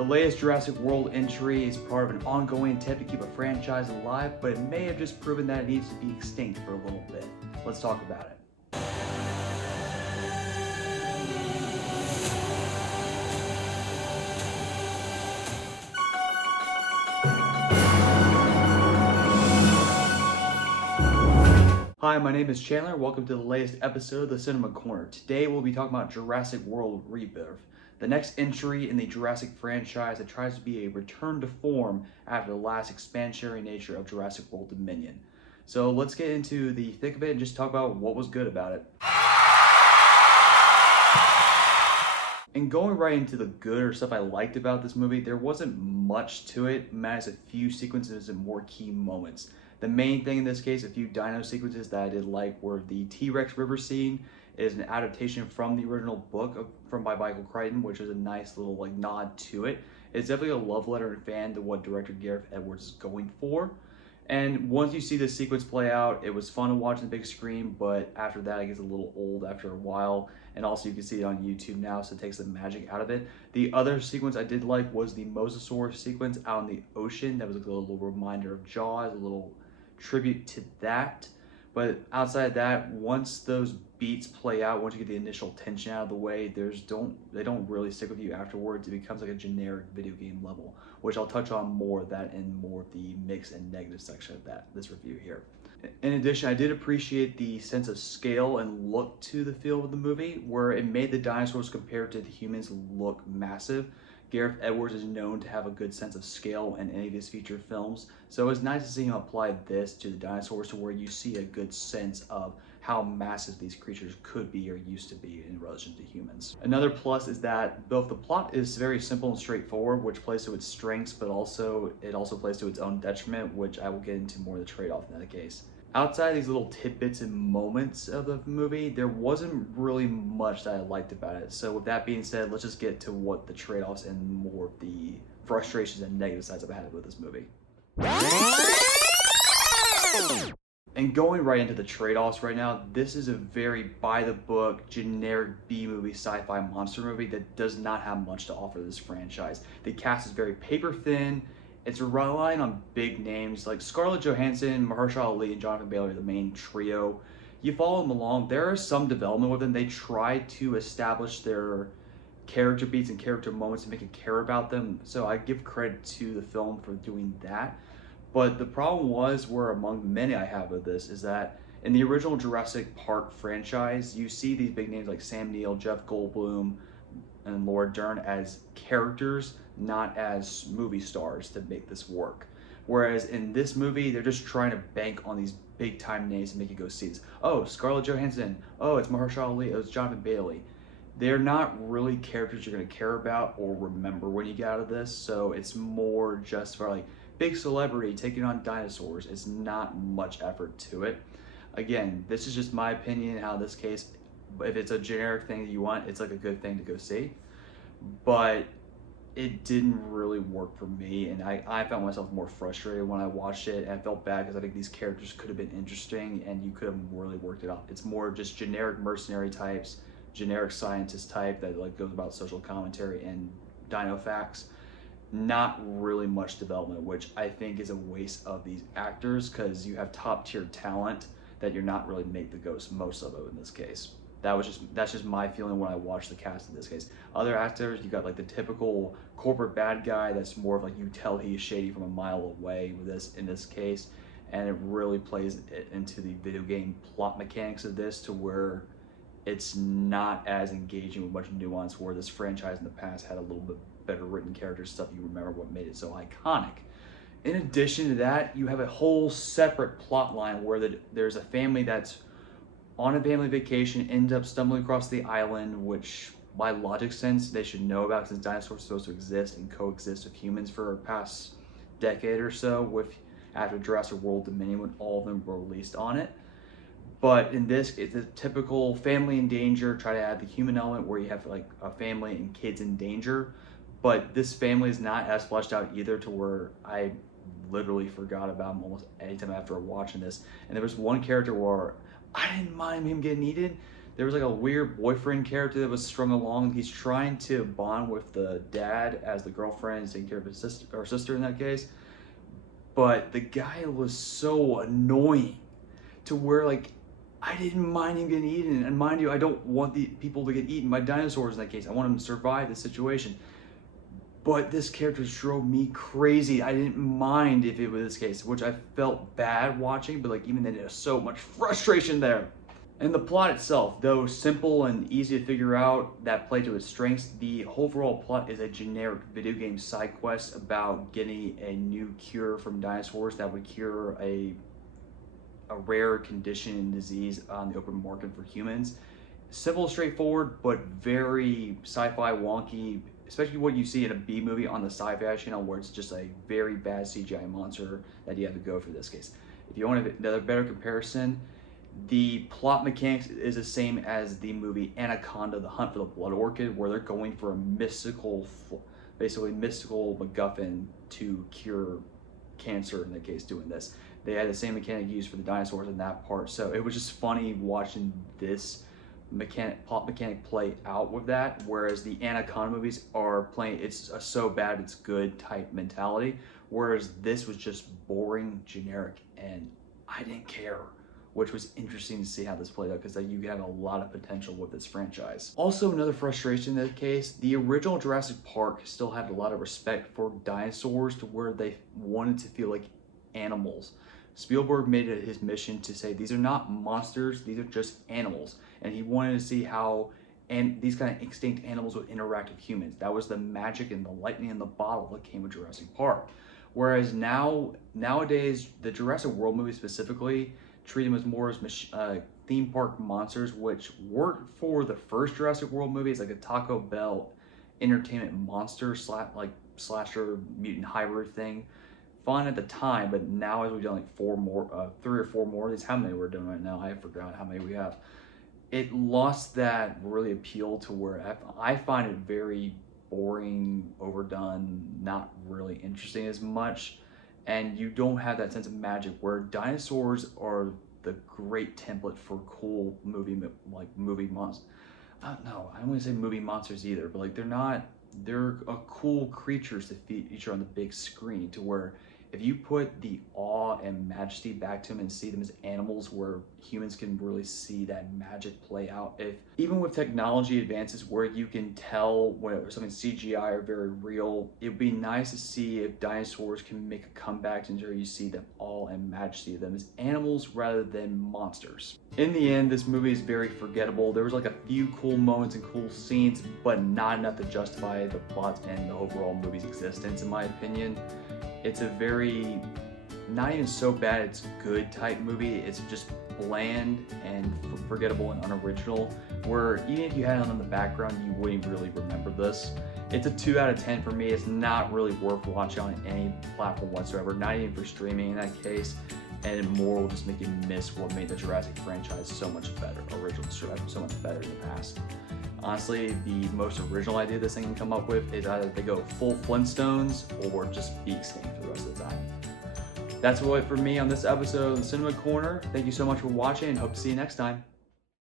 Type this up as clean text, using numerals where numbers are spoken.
The latest Jurassic World entry is part of an ongoing attempt to keep a franchise alive, but it may have just proven that it needs to be extinct for a little bit. Let's talk about it. Hi, my name is Chandler. Welcome to the latest episode of the Cinema Corner. Today we'll be talking about Jurassic World Rebirth, the next entry in the Jurassic franchise that tries to be a return to form after the last expansionary nature of Jurassic World Dominion. So let's get into the thick of it and just talk about what was good about it. And going right into the good or stuff I liked about this movie, there wasn't much to it, minus a few sequences and more key moments. The main thing in this case, a few dino sequences that I did like were the T-Rex river scene is an adaptation from the original book by Michael Crichton, which is a nice little nod to it. It's definitely a love letter and fan to what director Gareth Edwards is going for. And once you see this sequence play out, it was fun to watch on the big screen, but after that it gets a little old after a while. And also you can see it on YouTube now, so it takes the magic out of it. The other sequence I did like was the Mosasaurus sequence out in the ocean. That was a little reminder of Jaws, a little tribute to that. But outside of that, once those beats play out, once you get the initial tension out of the way, they don't really stick with you afterwards. It becomes like a generic video game level, which I'll touch on more of that in more of the mixed and negative section of this review here. In addition, I did appreciate the sense of scale and look to the feel of the movie, where it made the dinosaurs compared to the humans look massive. Gareth Edwards is known to have a good sense of scale in any of his feature films, so it was nice to see him apply this to the dinosaurs to where you see a good sense of how massive these creatures could be or used to be in relation to humans. Another plus is that both the plot is very simple and straightforward, which plays to its strengths, but it also plays to its own detriment, which I will get into more of the trade-off in that case. Outside these little tidbits and moments of the movie, there wasn't really much that I liked about it. So with that being said, let's just get to what the trade-offs and more of the frustrations and negative sides I've had with this movie. And going right into the trade-offs right now, this is a very by-the-book, generic B-movie, sci-fi monster movie that does not have much to offer this franchise. The cast is very paper-thin. It's relying on big names like Scarlett Johansson, Mahershala Ali, and Jonathan Bailey are the main trio. You follow them along. There is some development with them. They try to establish their character beats and character moments to make you care about them. So I give credit to the film for doing that. But the problem was, where among many I have with this, is that in the original Jurassic Park franchise, you see these big names like Sam Neill, Jeff Goldblum, and Laura Dern as characters, not as movie stars to make this work. Whereas in this movie, they're just trying to bank on these big time names to make you go see this. Oh, Scarlett Johansson. Oh, it's Mahershala Ali. Oh, it's Jonathan Bailey. They're not really characters you're going to care about or remember when you get out of this. So it's more just for big celebrity taking on dinosaurs. It's not much effort to it. Again, this is just my opinion how this case, if it's a generic thing that you want, it's a good thing to go see. But it didn't really work for me, and I found myself more frustrated when I watched it, and I felt bad because I think these characters could have been interesting and you could have really worked it out. It's more just generic mercenary types, generic scientist type that goes about social commentary and dino facts. Not really much development, which I think is a waste of these actors, because you have top tier talent that you're not really make the ghost most of it in this case. That's just my feeling when I watch the cast in this case. Other actors, you got the typical corporate bad guy that's more of you tell he's shady from a mile away with this in this case, and it really plays into the video game plot mechanics of this to where it's not as engaging with much nuance, where this franchise in the past had a little bit better written characters, stuff you remember what made it so iconic. In addition to that, you have a whole separate plot line where there's a family that's on a family vacation, ends up stumbling across the island, which by logic sense they should know about, since dinosaurs are supposed to exist and coexist with humans for a past decade or so, after Jurassic World Dominion, when all of them were released on it. But in this, it's a typical family in danger, try to add the human element where you have a family and kids in danger. But this family is not as fleshed out either, to where I literally forgot about him almost anytime after watching this. And there was one character where I didn't mind him getting eaten. There was like a weird boyfriend character that was strung along. He's trying to bond with the dad as the girlfriend is taking care of his sister, or sister in that case. But the guy was so annoying to where like I didn't mind him getting eaten. And mind you, I don't want the people to get eaten by dinosaurs in that case. I want them to survive the situation. But this character drove me crazy. I didn't mind if it was this case, which I felt bad watching, but like even then there's so much frustration there. And the plot itself, though simple and easy to figure out, that played to its strengths, the overall plot is a generic video game side quest about getting a new cure from dinosaurs that would cure a rare condition and disease on the open market for humans. Simple, straightforward, but very sci-fi wonky, especially what you see in a B movie on the Sci-Fi Channel, where it's just a very bad CGI monster that you have to go for this case. If you want another better comparison, the plot mechanics is the same as the movie Anaconda, The Hunt for the Blood Orchid, where they're going for a basically mystical MacGuffin to cure cancer, in that case, doing this. They had the same mechanic used for the dinosaurs in that part, so it was just funny watching this plot mechanic play out with that, whereas the Anaconda movies are playing it's a so bad it's good type mentality, whereas this was just boring, generic, and I didn't care, which was interesting to see how this played out because you have a lot of potential with this franchise. Also, another frustration in that case, the original Jurassic Park still had a lot of respect for dinosaurs to where they wanted to feel like animals. Spielberg made it his mission to say these are not monsters, these are just animals. And he wanted to see how these kind of extinct animals would interact with humans. That was the magic and the lightning in the bottle that came with Jurassic Park. Whereas nowadays, the Jurassic World movies specifically treat them as more as theme park monsters, which worked for the first Jurassic World movie. It's like a Taco Bell entertainment monster slasher mutant hybrid thing. Fun at the time, but now as we've done like 3 or 4 more of these, how many we're doing right now, I forgot how many we have. It lost that really appeal to where I find it very boring, overdone, not really interesting as much, and you don't have that sense of magic where dinosaurs are the great template for cool movie monsters. No, I don't want to say movie monsters either, but like they're cool creatures to feature on the big screen, to where if you put the awe and majesty back to them and see them as animals where humans can really see that magic play out. Even with technology advances where you can tell when something CGI or very real, it'd be nice to see if dinosaurs can make a comeback and you see the awe and majesty of them as animals rather than monsters. In the end, this movie is very forgettable. There was like a few cool moments and cool scenes, but not enough to justify the plot and the overall movie's existence, in my opinion. It's a very, not even so bad it's good type movie. It's just bland and forgettable and unoriginal, where even if you had it on in the background, you wouldn't really remember this. It's a 2 out of 10 for me. It's not really worth watching on any platform whatsoever, not even for streaming in that case. And more will just make you miss what made the Jurassic franchise so much better, so much better in the past. Honestly, the most original idea this thing can come up with is either they go full Flintstones or just be extinct for the rest of the time. That's it for me on this episode of the Cinema Corner. Thank you so much for watching and hope to see you next time.